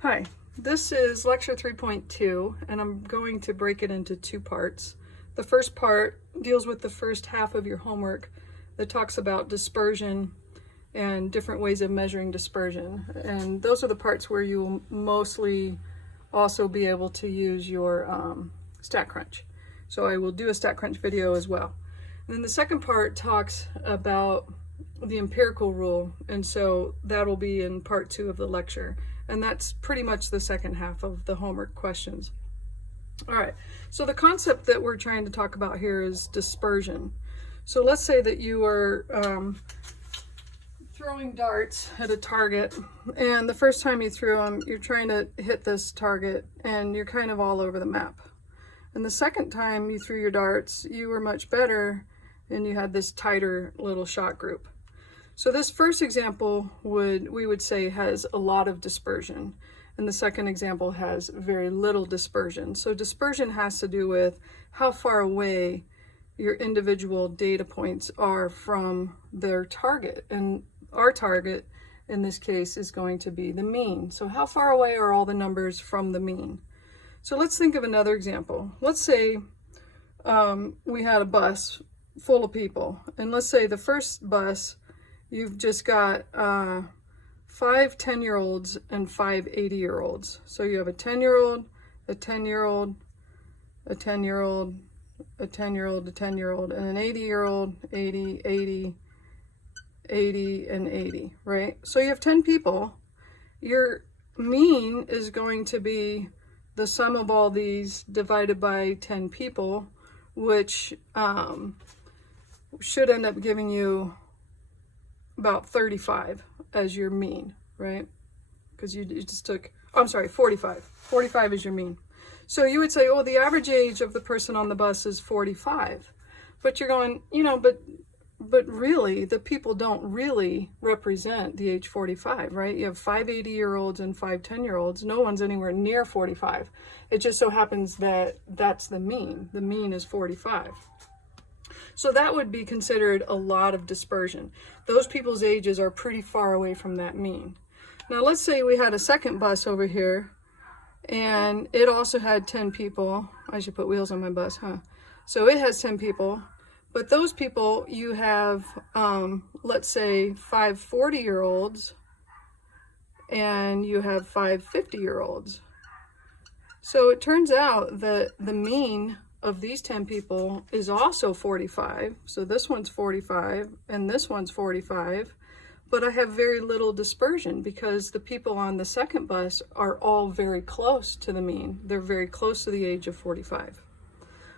Hi, this is lecture 3.2 and I'm going to break it into two parts. The first part deals with the first half of your homework that talks about dispersion and different ways of measuring dispersion. And those are the parts where you will mostly also be able to use your StatCrunch. So I will do a StatCrunch video as well. And then the second part talks about the empirical rule, and so that'll be in part 2 of the lecture. And that's pretty much the second half of the homework questions. All right, so the concept that we're trying to talk about here is dispersion. So let's say that you are throwing darts at a target, and the first time you threw them, you're trying to hit this target, and you're kind of all over the map. And the second time you threw your darts, you were much better, and you had this tighter little shot group. So this first example we would say has a lot of dispersion, and the second example has very little dispersion. So dispersion has to do with how far away your individual data points are from their target, and our target in this case is going to be the mean. So how far away are all the numbers from the mean? So let's think of another example. Let's say we had a bus full of people, and let's say the first bus you've just got 5 10-year-olds and 5 80-year-olds. So you have a 10-year-old, a 10-year-old, a 10-year-old, a 10-year-old, a 10-year-old, and an 80-year-old, 80, 80, 80, and 80, right? So you have 10 people. Your mean is going to be the sum of all these divided by 10 people, which should end up giving you about 35 as your mean, right? Because you just took, oh, I'm sorry, 45. 45 is your mean. So you would say, oh, the average age of the person on the bus is 45. But you're going, but really, the people don't really represent the age 45, right? You have 5 80-year-olds and 5 10-year-olds. No one's anywhere near 45. It just so happens that that's the mean. The mean is 45. So that would be considered a lot of dispersion. Those people's ages are pretty far away from that mean. Now let's say we had a second bus over here, and it also had 10 people. I should put wheels on my bus, huh? So it has 10 people, but those people, you have, let's say 5 40-year-olds, and you have 5 50-year-olds. So it turns out that the mean of these 10 people is also 45. So this one's 45 and this one's 45, but I have very little dispersion because the people on the second bus are all very close to the mean. They're very close to the age of 45.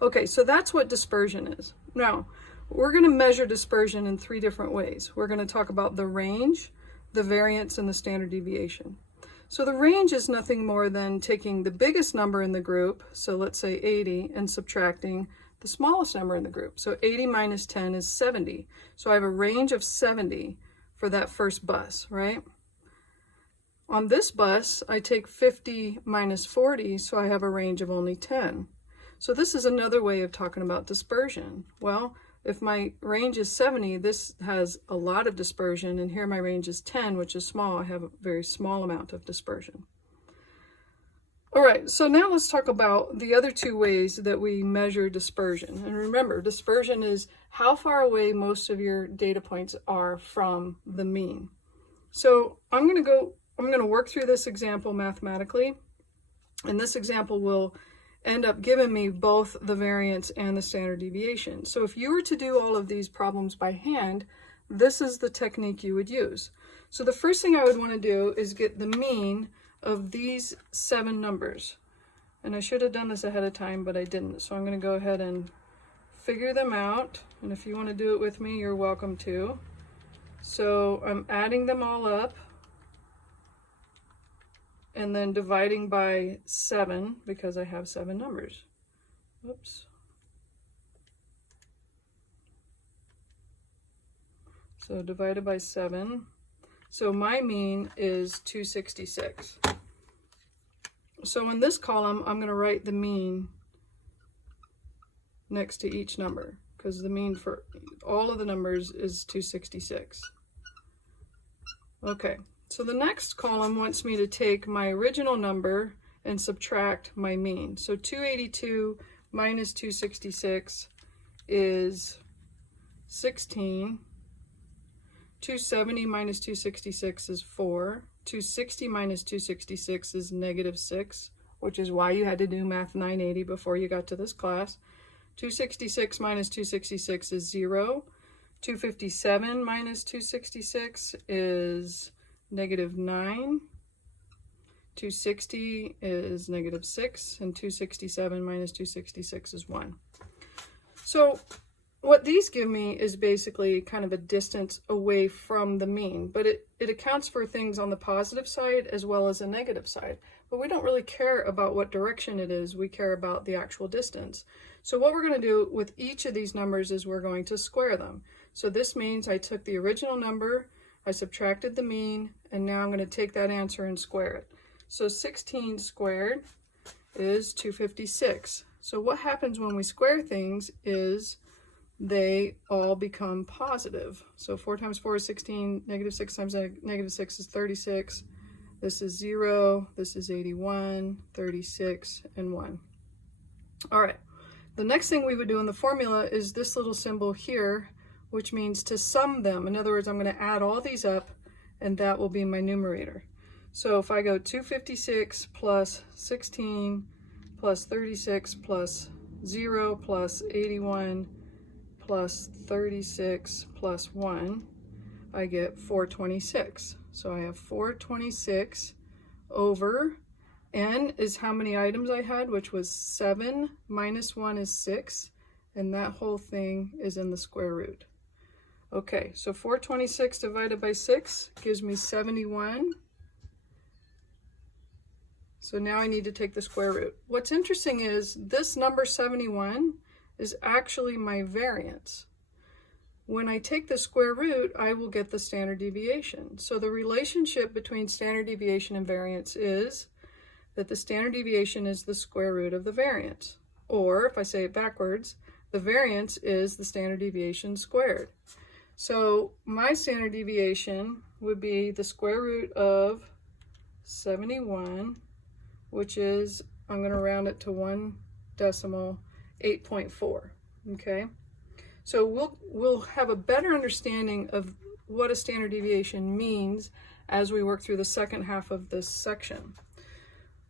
Okay, so that's what dispersion is. Now, we're going to measure dispersion in 3 different ways. We're going to talk about the range, the variance, and the standard deviation. So the range is nothing more than taking the biggest number in the group, so let's say 80, and subtracting the smallest number in the group. So 80 minus 10 is 70. So I have a range of 70 for that first bus, right? On this bus, I take 50 minus 40, so I have a range of only 10. So this is another way of talking about dispersion. Well, if my range is 70, this has a lot of dispersion, and here my range is 10, which is small. I have a very small amount of dispersion. All right, so now let's talk about the other 2 ways that we measure dispersion. And remember, dispersion is how far away most of your data points are from the mean. So I'm going to work through this example mathematically, and this example will end up giving me both the variance and the standard deviation. So if you were to do all of these problems by hand, this is the technique you would use. So the first thing I would want to do is get the mean of these 7 numbers. And I should have done this ahead of time, but I didn't. So I'm going to go ahead and figure them out. And if you want to do it with me, you're welcome to. So I'm adding them all up, and then dividing by 7 because I have 7 numbers. Oops. So divided by 7. So my mean is 266. So in this column, I'm going to write the mean next to each number because the mean for all of the numbers is 266. Okay, So the next column wants me to take my original number and subtract my mean. So 282 minus 266 is 16. 270 minus 266 is 4. 260 minus 266 is -6, which is why you had to do Math 980 before you got to this class. 266 minus 266 is 0. 257 minus 266 is -9. 260 is -6, and 267 minus 266 is 1. So what these give me is basically kind of a distance away from the mean, but it accounts for things on the positive side as well as a negative side. But we don't really care about what direction it is, we care about the actual distance. So what we're going to do with each of these numbers is we're going to square them. So this means I took the original number, I subtracted the mean, and now I'm going to take that answer and square it. So 16 squared is 256. So what happens when we square things is they all become positive. So 4 times 4 is 16, -6 times -6 is 36. This is 0, this is 81, 36, and 1. All right, the next thing we would do in the formula is this little symbol here, which means to sum them. In other words, I'm going to add all these up, and that will be my numerator. So if I go 256 plus 16 plus 36 plus 0 plus 81 plus 36 plus 1, I get 426. So I have 426 over n is how many items I had, which was 7 minus 1 is 6, and that whole thing is in the square root. Okay, so 426 divided by 6 gives me 71. So now I need to take the square root. What's interesting is this number 71 is actually my variance. When I take the square root, I will get the standard deviation. So the relationship between standard deviation and variance is that the standard deviation is the square root of the variance. Or if I say it backwards, the variance is the standard deviation squared. So my standard deviation would be the square root of 71, which is, I'm going to round it to 1 decimal, 8.4. Okay, so we'll have a better understanding of what a standard deviation means as we work through the second half of this section.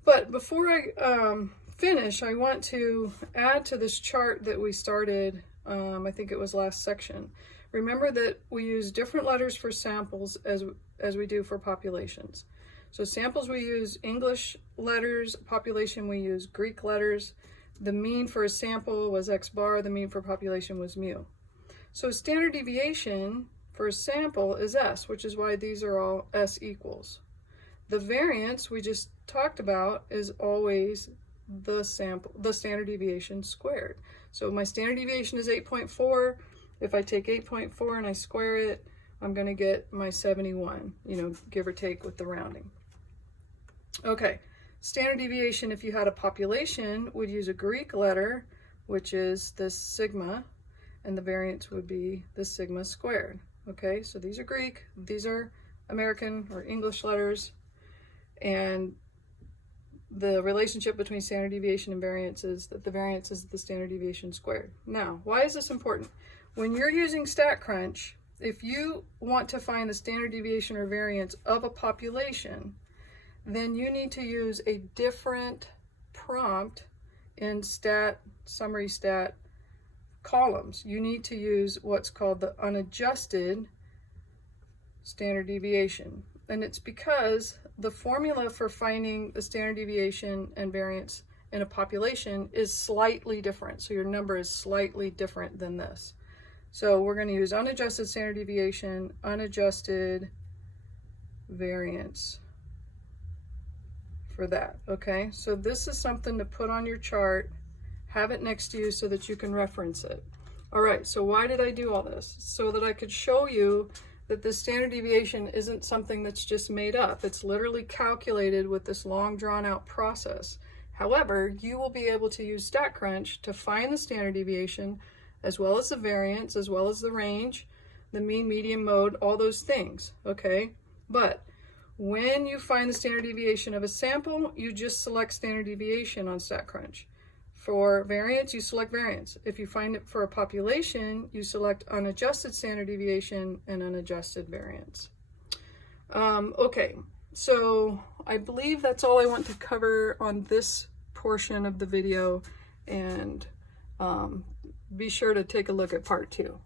But before I finish, I want to add to this chart that we started, I think it was last section. Remember that we use different letters for samples as we do for populations. So samples we use English letters, population we use Greek letters. The mean for a sample was x bar, the mean for population was mu. So standard deviation for a sample is s, which is why these are all s equals. The variance we just talked about is always the standard deviation squared. So my standard deviation is 8.4. If I take 8.4 and I square it, I'm going to get my 71, give or take with the rounding. Okay, standard deviation, if you had a population, would use a Greek letter, which is this sigma, and the variance would be the sigma squared. Okay, so these are Greek, these are American or English letters, and the relationship between standard deviation and variance is that the variance is the standard deviation squared. Now, why is this important? When you're using StatCrunch, if you want to find the standard deviation or variance of a population, then you need to use a different prompt in summary stat columns. You need to use what's called the unadjusted standard deviation. And it's because the formula for finding the standard deviation and variance in a population is slightly different. So your number is slightly different than this. So we're going to use unadjusted standard deviation, unadjusted variance for that. Okay, so this is something to put on your chart, have it next to you so that you can reference it. All right, so why did I do all this? So that I could show you that the standard deviation isn't something that's just made up. It's literally calculated with this long drawn out process. However, you will be able to use StatCrunch to find the standard deviation as well as the variance, as well as the range, the mean, median, mode, all those things, okay? But When you find the standard deviation of a sample, you just select standard deviation on StatCrunch. For variance, you select variance. If you find it for a population, you select unadjusted standard deviation and unadjusted variance. Okay, so I believe that's all I want to cover on this portion of the video, and be sure to take a look at part 2.